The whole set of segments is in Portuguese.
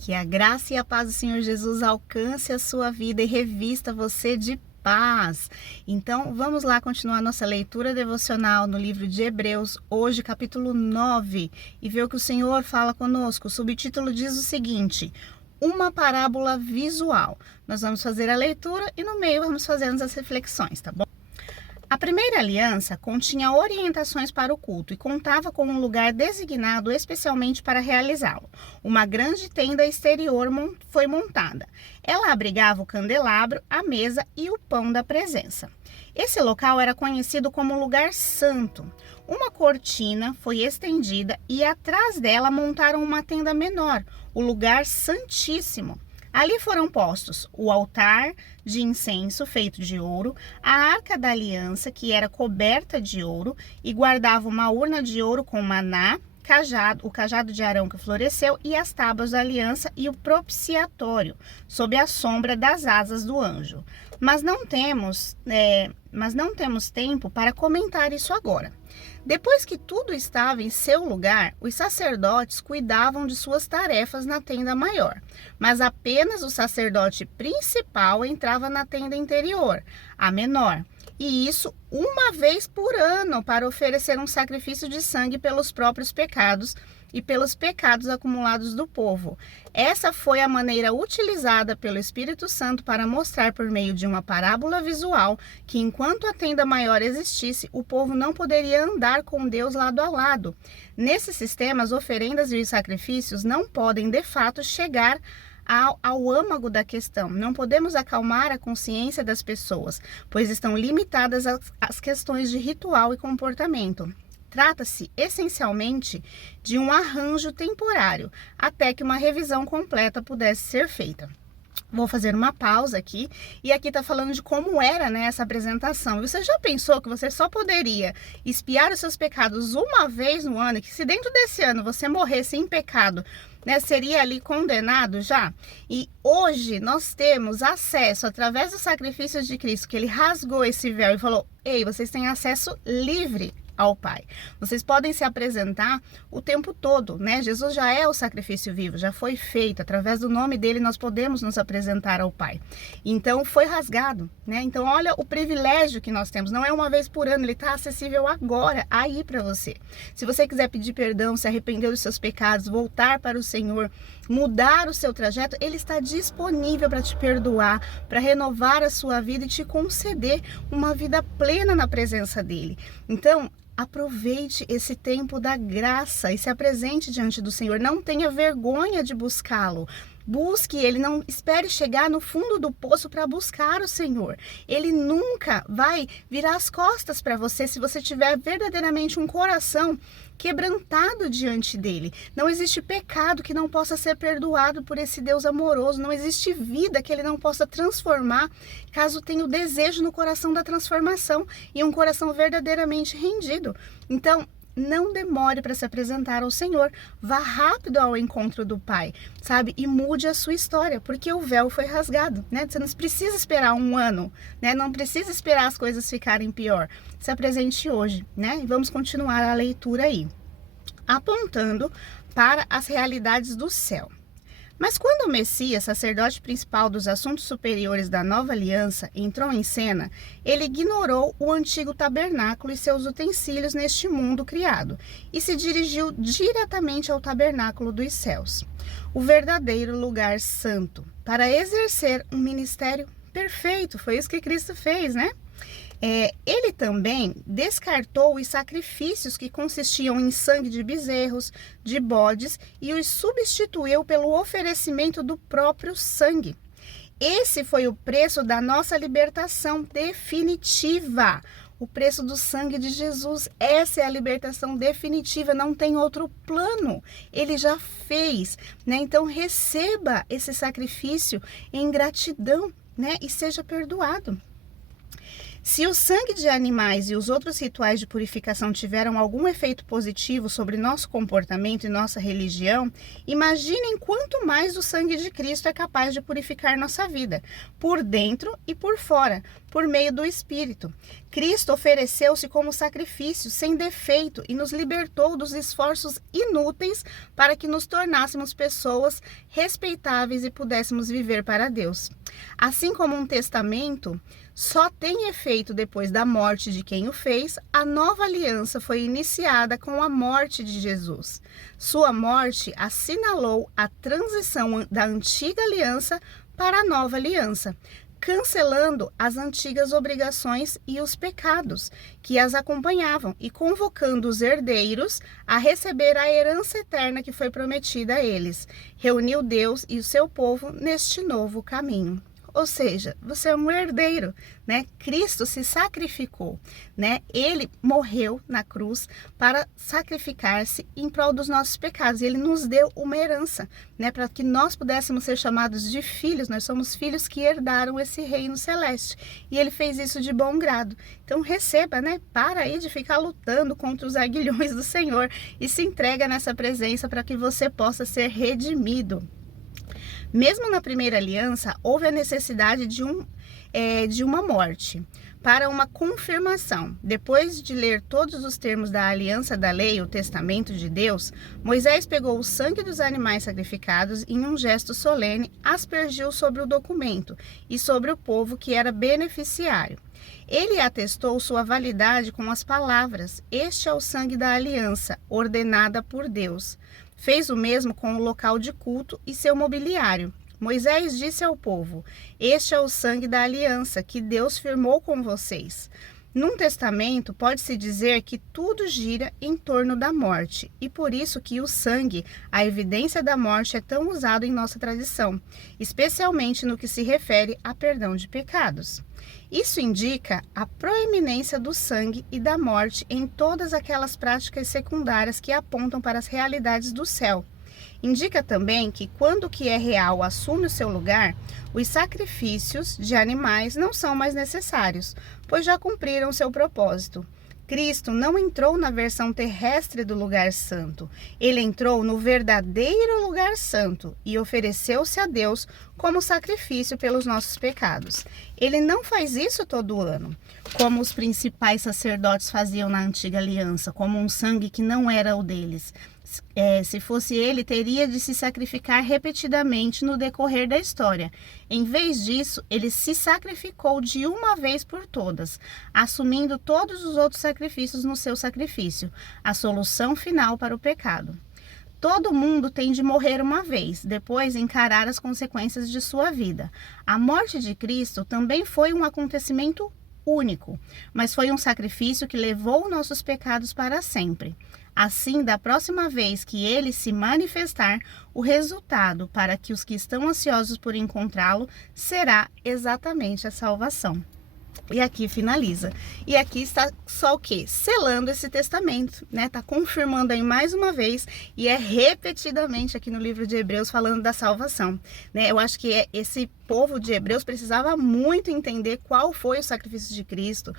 Que a graça e a paz do Senhor Jesus alcance a sua vida e revista você de paz. Então, vamos lá continuar nossa leitura devocional no livro de Hebreus, hoje capítulo 9, e ver o que o Senhor fala conosco. O subtítulo diz o seguinte: uma parábola visual. Nós vamos fazer a leitura e no meio vamos fazendo as reflexões, tá bom? A primeira aliança continha orientações para o culto e contava com um lugar designado especialmente para realizá-lo. Uma grande tenda exterior foi montada. Ela abrigava o candelabro, a mesa e o pão da presença. Esse local era conhecido como lugar santo. Uma cortina foi estendida e atrás dela montaram uma tenda menor, o lugar santíssimo. Ali foram postos o altar de incenso feito de ouro, a arca da aliança, que era coberta de ouro e guardava uma urna de ouro com maná, o cajado de Arão que floresceu e as tábuas da aliança e o propiciatório, sob a sombra das asas do anjo. Mas não temos tempo para comentar isso agora. Depois que tudo estava em seu lugar, os sacerdotes cuidavam de suas tarefas na tenda maior, mas apenas o sacerdote principal entrava na tenda interior, a menor, e isso uma vez por ano para oferecer um sacrifício de sangue pelos próprios pecados e pelos pecados acumulados do povo. Essa foi a maneira utilizada pelo Espírito Santo para mostrar por meio de uma parábola visual que enquanto a tenda maior existisse, o povo não poderia andar com Deus lado a lado. Nesse sistema, as oferendas e os sacrifícios não podem de fato chegar ao âmago da questão. Não podemos acalmar a consciência das pessoas, pois estão limitadas às questões de ritual e comportamento. Trata-se essencialmente de um arranjo temporário, até que uma revisão completa pudesse ser feita. Vou fazer uma pausa aqui, e aqui está falando de como era, né, essa apresentação. Você já pensou que você só poderia expiar os seus pecados uma vez no ano, e que se dentro desse ano você morresse em pecado, né, seria ali condenado já? E hoje nós temos acesso, através do sacrifício de Cristo, que ele rasgou esse véu e falou: ei, vocês têm acesso livre ao Pai. Vocês podem se apresentar o tempo todo, né? Jesus já é o sacrifício vivo, já foi feito. Através do nome dele nós podemos nos apresentar ao Pai. Então foi rasgado, né? Então olha o privilégio que nós temos. Não é uma vez por ano, ele está acessível agora, aí para você. Se você quiser pedir perdão, se arrepender dos seus pecados, voltar para o Senhor, mudar o seu trajeto, ele está disponível para te perdoar, para renovar a sua vida e te conceder uma vida plena na presença dele. Então, aproveite esse tempo da graça e se apresente diante do Senhor. Não tenha vergonha de buscá-lo. Busque ele, não espere chegar no fundo do poço para buscar o Senhor. Ele nunca vai virar as costas para você se você tiver verdadeiramente um coração quebrantado diante dele. Não existe pecado que não possa ser perdoado por esse Deus amoroso. Não existe vida que ele não possa transformar, caso tenha o desejo no coração da transformação e um coração verdadeiramente rendido. Então, não demore para se apresentar ao Senhor. Vá rápido ao encontro do Pai, sabe? E mude a sua história, porque o véu foi rasgado, né? Você não precisa esperar um ano, né? Não precisa esperar as coisas ficarem pior. Se apresente hoje, né? E vamos continuar a leitura aí, apontando para as realidades do céu. Mas quando o Messias, sacerdote principal dos assuntos superiores da nova aliança, entrou em cena, ele ignorou o antigo tabernáculo e seus utensílios neste mundo criado e se dirigiu diretamente ao tabernáculo dos céus, o verdadeiro lugar santo, para exercer um ministério perfeito. Foi isso que Cristo fez, né? Ele também descartou os sacrifícios que consistiam em sangue de bezerros, de bodes, e os substituiu pelo oferecimento do próprio sangue. Esse foi o preço da nossa libertação definitiva. O preço do sangue de Jesus. Essa é a libertação definitiva, não tem outro plano. Ele já fez, né? Então receba esse sacrifício em gratidão, né? E seja perdoado. Se o sangue de animais e os outros rituais de purificação tiveram algum efeito positivo sobre nosso comportamento e nossa religião, imaginem quanto mais o sangue de Cristo é capaz de purificar nossa vida, por dentro e por fora, por meio do Espírito. Cristo ofereceu-se como sacrifício sem defeito e nos libertou dos esforços inúteis para que nos tornássemos pessoas respeitáveis e pudéssemos viver para Deus. Assim como um testamento só tem efeito depois da morte de quem o fez, a nova aliança foi iniciada com a morte de Jesus. Sua morte assinalou a transição da antiga aliança para a nova aliança, cancelando as antigas obrigações e os pecados que as acompanhavam e convocando os herdeiros a receber a herança eterna que foi prometida a eles. Reuniu Deus e o seu povo neste novo caminho. Ou seja, você é um herdeiro, né? Cristo se sacrificou, né? Ele morreu na cruz para sacrificar-se em prol dos nossos pecados. E ele nos deu uma herança, né? Para que nós pudéssemos ser chamados de filhos. Nós somos filhos que herdaram esse reino celeste. E ele fez isso de bom grado. Então receba, né? Para aí de ficar lutando contra os aguilhões do Senhor e se entrega nessa presença para que você possa ser redimido. Mesmo na primeira aliança, houve a necessidade de uma morte para uma confirmação. Depois de ler todos os termos da aliança da lei, o testamento de Deus, Moisés pegou o sangue dos animais sacrificados e, em um gesto solene, aspergiu sobre o documento e sobre o povo que era beneficiário. Ele atestou sua validade com as palavras: "Este é o sangue da aliança, ordenada por Deus." Fez o mesmo com o local de culto e seu mobiliário. Moisés disse ao povo: "Este é o sangue da aliança que Deus firmou com vocês." Num testamento, pode-se dizer que tudo gira em torno da morte, e por isso que o sangue, a evidência da morte, é tão usado em nossa tradição, especialmente no que se refere a perdão de pecados. Isso indica a proeminência do sangue e da morte em todas aquelas práticas secundárias que apontam para as realidades do céu. Indica também que quando o que é real assume o seu lugar, os sacrifícios de animais não são mais necessários, pois já cumpriram seu propósito. Cristo não entrou na versão terrestre do lugar santo. Ele entrou no verdadeiro lugar santo e ofereceu-se a Deus como sacrifício pelos nossos pecados. Ele não faz isso todo ano, como os principais sacerdotes faziam na antiga aliança, como um sangue que não era o deles. Se fosse ele, teria de se sacrificar repetidamente no decorrer da história. Em vez disso, ele se sacrificou de uma vez por todas, assumindo todos os outros sacrifícios no seu sacrifício, a solução final para o pecado. Todo mundo tem de morrer uma vez, depois encarar as consequências de sua vida. A morte de Cristo também foi um acontecimento único, mas foi um sacrifício que levou nossos pecados para sempre. Assim, da próxima vez que ele se manifestar, o resultado para que os que estão ansiosos por encontrá-lo será exatamente a salvação. E aqui finaliza. E aqui está só o quê? Selando esse testamento, né? Está confirmando aí mais uma vez, e é repetidamente aqui no livro de Hebreus falando da salvação, né? Eu acho que esse povo de Hebreus precisava muito entender qual foi o sacrifício de Cristo,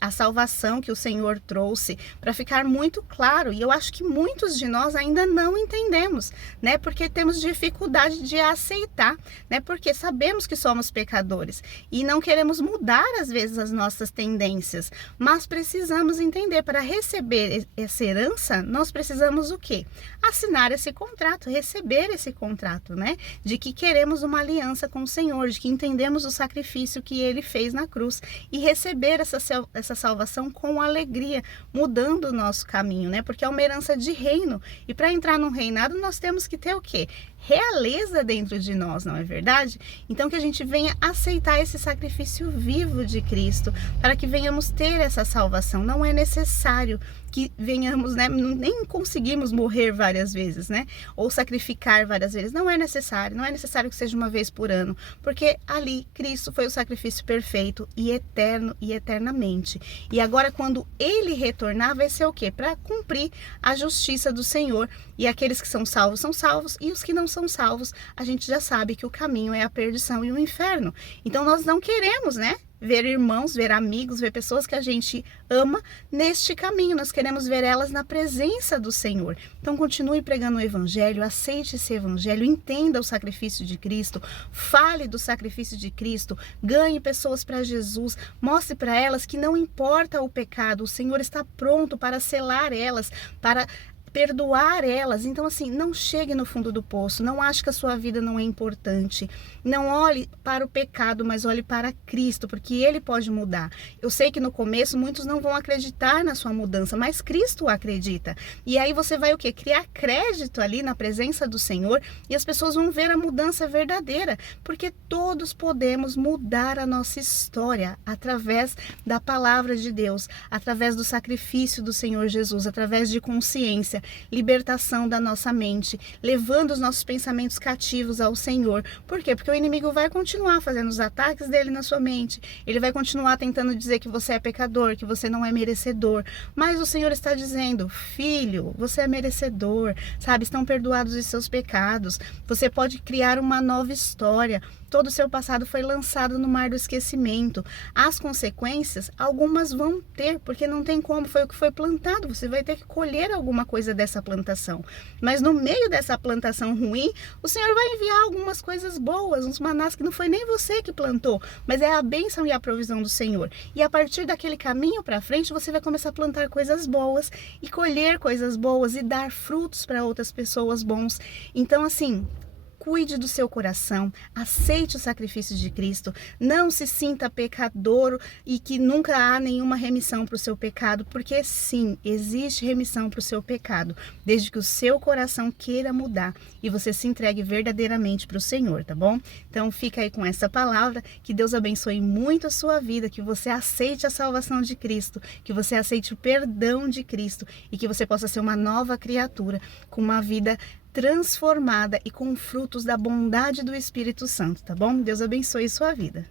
a salvação que o Senhor trouxe, para ficar muito claro. E eu acho que muitos de nós ainda não entendemos, né? Porque temos dificuldade de aceitar, né? Porque sabemos que somos pecadores e não queremos mudar às vezes as nossas tendências, mas precisamos entender, para receber essa herança, nós precisamos o quê? Assinar esse contrato, receber esse contrato, né? De que queremos uma aliança com o Senhor, de que entendemos o sacrifício que ele fez na cruz e receber essa salvação com alegria, mudando o nosso caminho, né? Porque é uma herança de reino, e para entrar no reinado nós temos que ter o quê? Realeza dentro de nós, não é verdade? Então que a gente venha aceitar esse sacrifício vivo de Cristo, para que venhamos ter essa salvação. Não é necessário que venhamos, né, nem conseguimos morrer várias vezes, né, ou sacrificar várias vezes. Não é necessário que seja uma vez por ano, porque ali Cristo foi o sacrifício perfeito e eterno e eternamente. E agora, quando ele retornar, vai ser o quê? Para cumprir a justiça do Senhor. E aqueles que são salvos, e os que não são salvos, a gente já sabe que o caminho é a perdição e o inferno. Então nós não queremos, né, ver irmãos, ver amigos, ver pessoas que a gente ama neste caminho. Nós queremos ver elas na presença do Senhor. Então continue pregando o evangelho, aceite esse evangelho, entenda o sacrifício de Cristo, fale do sacrifício de Cristo, ganhe pessoas para Jesus, mostre para elas que não importa o pecado, o Senhor está pronto para selar elas, para perdoar elas. Então assim, não chegue no fundo do poço, não ache que a sua vida não é importante, não olhe para o pecado, mas olhe para Cristo, porque Ele pode mudar. Eu sei que no começo muitos não vão acreditar na sua mudança, mas Cristo acredita, e aí você vai o quê? Criar crédito ali na presença do Senhor, e as pessoas vão ver a mudança verdadeira, porque todos podemos mudar a nossa história através da palavra de Deus, através do sacrifício do Senhor Jesus, através de consciência, libertação da nossa mente, levando os nossos pensamentos cativos ao Senhor. Por quê? Porque o inimigo vai continuar fazendo os ataques dele na sua mente, ele vai continuar tentando dizer que você é pecador, que você não é merecedor, mas o Senhor está dizendo: filho, você é merecedor, sabe? Estão perdoados os seus pecados, você pode criar uma nova história. Todo o seu passado foi lançado no mar do esquecimento. As consequências, algumas vão ter, porque não tem como, foi o que foi plantado. Você vai ter que colher alguma coisa dessa plantação. Mas no meio dessa plantação ruim, o Senhor vai enviar algumas coisas boas, uns manás que não foi nem você que plantou, mas é a bênção e a provisão do Senhor. E a partir daquele caminho para frente, você vai começar a plantar coisas boas e colher coisas boas e dar frutos para outras pessoas bons. Então, assim, cuide do seu coração, aceite o sacrifício de Cristo, não se sinta pecador e que nunca há nenhuma remissão para o seu pecado, porque sim, existe remissão para o seu pecado, desde que o seu coração queira mudar e você se entregue verdadeiramente para o Senhor, tá bom? Então fica aí com essa palavra, que Deus abençoe muito a sua vida, que você aceite a salvação de Cristo, que você aceite o perdão de Cristo e que você possa ser uma nova criatura, com uma vida transformada e com frutos da bondade do Espírito Santo, tá bom? Deus abençoe sua vida.